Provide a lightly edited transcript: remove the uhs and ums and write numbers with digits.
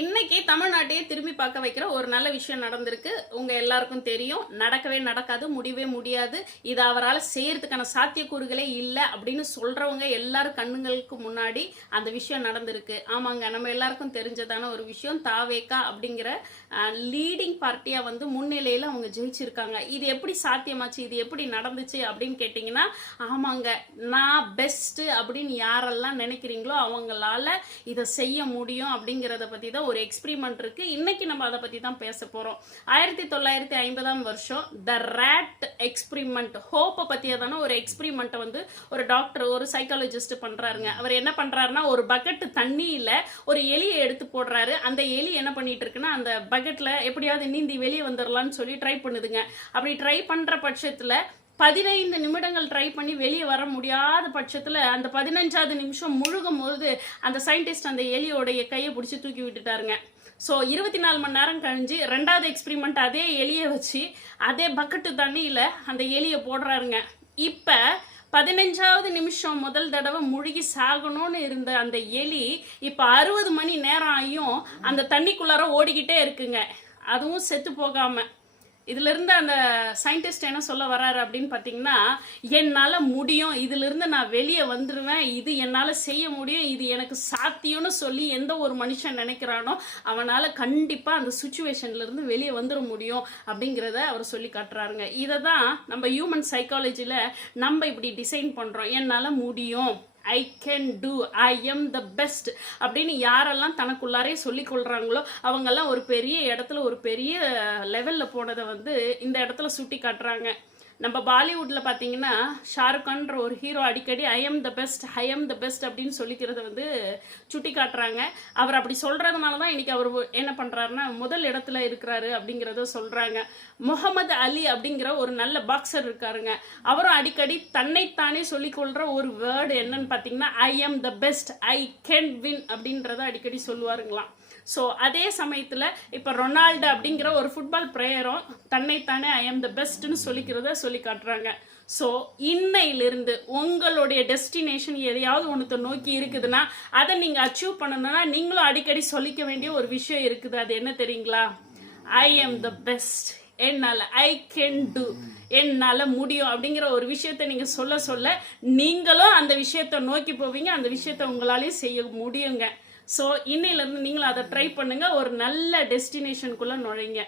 இன்னைக்கு தமிழ்நாட்டையே திரும்பி பார்க்க வைக்கிற ஒரு நல்ல விஷயம் நடந்திருக்கு. உங்க எல்லாருக்கும் தெரியும். நடக்கவே நடக்காது, முடியவே முடியாது, இது அவரால் செய்யறதுக்கான சாத்தியக்கூறுகளே இல்லை அப்படின்னு சொல்றவங்க எல்லாரும் கண்ணுங்களுக்கு முன்னாடி அந்த விஷயம் நடந்திருக்கு. ஆமாங்க, நம்ம எல்லாருக்கும் தெரிஞ்சதான ஒரு விஷயம். தாவேகா அப்படிங்கிற லீடிங் பார்ட்டியா வந்து முன்னிலையில அவங்க ஜெயிச்சிருக்காங்க. இது எப்படி சாத்தியமாச்சு, இது எப்படி நடந்துச்சு அப்படின்னு கேட்டிங்கன்னா, ஆமாங்க, நான் பெஸ்ட் அப்படின்னு யாரெல்லாம் நினைக்கிறீங்களோ அவங்களால இதை செய்ய முடியும் அப்படிங்கிறத பத்தி தான் ஒரு எக்ஸ்பிரிமெண்ட் இருக்கு. இன்னைக்கு நம்ம அதை பத்தி தான் பேச போறோம். 1950ஆம் வருஷம் த ரேட் எக்ஸ்பிரிமெண்ட், ஹோப்பை பத்தியதான ஒரு எக்ஸ்பிரிமெண்ட் வந்து ஒரு டாக்டர், ஒரு சைக்காலஜிஸ்ட் பண்றாருங்க. அவர் என்ன பண்றாருன்னா, ஒரு பக்கெட் தண்ணியில ஒரு எலியை எடுத்து போடுறாரு. அந்த எலி என்ன பண்ணிட்டு இருக்குன்னா, அந்த பக்கெட்ல எப்படியாவது நீந்தி வெளியே வந்துடலாம்னு சொல்லி ட்ரை பண்ணுதுங்க. அப்படி ட்ரை பண்ற பட்சத்துல 15 நிமிடங்கள் ட்ரை பண்ணி வெளியே வர முடியாத பட்சத்தில் அந்த 15வது நிமிஷம் முழுகும் போது அந்த சயின்டிஸ்ட் அந்த எலியோடைய கையை பிடிச்சி தூக்கி விட்டுட்டாருங்க. ஸோ 24 மணி நேரம் கழிஞ்சு ரெண்டாவது எக்ஸ்பிரிமெண்ட் அதே எலியை வச்சு அதே பக்கெட்டு தண்ணியில் அந்த எலியை போடுறாருங்க. இப்போ 15வது நிமிஷம் முதல் தடவை முழுகி சாகணும்னு இருந்த அந்த எலி இப்போ 60 மணி நேரம் ஆகியும் அந்த தண்ணிக்குள்ளார ஓடிக்கிட்டே இருக்குங்க, அதுவும் செத்து போகாமல். இதிலிருந்து அந்த சயின்டிஸ்ட் என்ன சொல்ல வர்றாரு அப்படின்னு பார்த்தீங்கன்னா, என்னால் முடியும், இதிலிருந்து நான் வெளியே வந்துடுவேன், இது என்னால் செய்ய முடியும், இது எனக்கு சாத்தியம்னு சொல்லி எந்த ஒரு மனுஷன் நினைக்கிறானோ அவனால் கண்டிப்பாக அந்த சுச்சுவேஷன்லேருந்து வெளியே வந்துட முடியும் அப்படிங்கிறத அவர் சொல்லி காட்டுறாருங்க. இதை தான் நம்ம ஹியூமன் சைக்காலஜியில் நம்ம இப்படி டிசைன் பண்ணுறோம். என்னால் முடியும், I can do, I am the best அப்படின்னு யாரெல்லாம் தனக்குள்ளாரே சொல்லிக் கொள்றாங்களோ அவங்கெல்லாம் ஒரு பெரிய இடத்துல, ஒரு பெரிய லெவலில் போனதை வந்து இந்த இடத்துல சுட்டி காட்டுறாங்க. நம்ம பாலிவுட்ல பார்த்தீங்கன்னா ஷாருக்கான்ற ஒரு ஹீரோ அடிக்கடி I am the best, I am the best அப்படின்னு சொல்லிக்கிறத வந்து சுட்டி காட்டுறாங்க. அவர் அப்படி சொல்றதுனால தான் இன்னைக்கு அவர் என்ன பண்றாருன்னா முதல் இடத்துல இருக்கிறாரு அப்படிங்கிறத சொல்றாங்க. முகமது அலி அப்படிங்கிற ஒரு நல்ல பாக்ஸர் இருக்காருங்க. அவரும் அடிக்கடி தன்னைத்தானே சொல்லிக்கொள்ற ஒரு வேர்டு என்னன்னு பார்த்தீங்கன்னா, I am the best, I can win அப்படின்றத அடிக்கடி சொல்லுவாருங்களாம். ஸோ அதே சமயத்தில் இப்போ ரொனால்டோ அப்படிங்கிற ஒரு ஃபுட்பால் பிளேயரும் தன்னைத்தானே ஐ எம் த பெஸ்ட்னு சொல்லிக்கிறத சொல்லி காட்டுறாங்க. ஸோ இன்னையிலிருந்து உங்களுடைய டெஸ்டினேஷன் எதையாவது ஒன்று நோக்கி இருக்குதுன்னா அதை நீங்கள் அச்சீவ் பண்ணணும்னா நீங்களும் அடிக்கடி சொல்லிக்க வேண்டிய ஒரு விஷயம் இருக்குது. அது என்ன தெரியுங்களா? ஐ எம் த பெஸ்ட், என்னால், ஐ கேன் டூ, என்னால் முடியும் அப்படிங்கிற ஒரு விஷயத்த நீங்கள் சொல்ல சொல்ல நீங்களும் அந்த விஷயத்தை நோக்கி போவீங்க, அந்த விஷயத்த உங்களாலேயும் செய்ய முடியுங்க. ஸோ இன்னையிலேருந்து நீங்களும் அதை ட்ரை பண்ணுங்க, ஒரு நல்ல டெஸ்டினேஷனுக்குள்ளே நுழைங்க.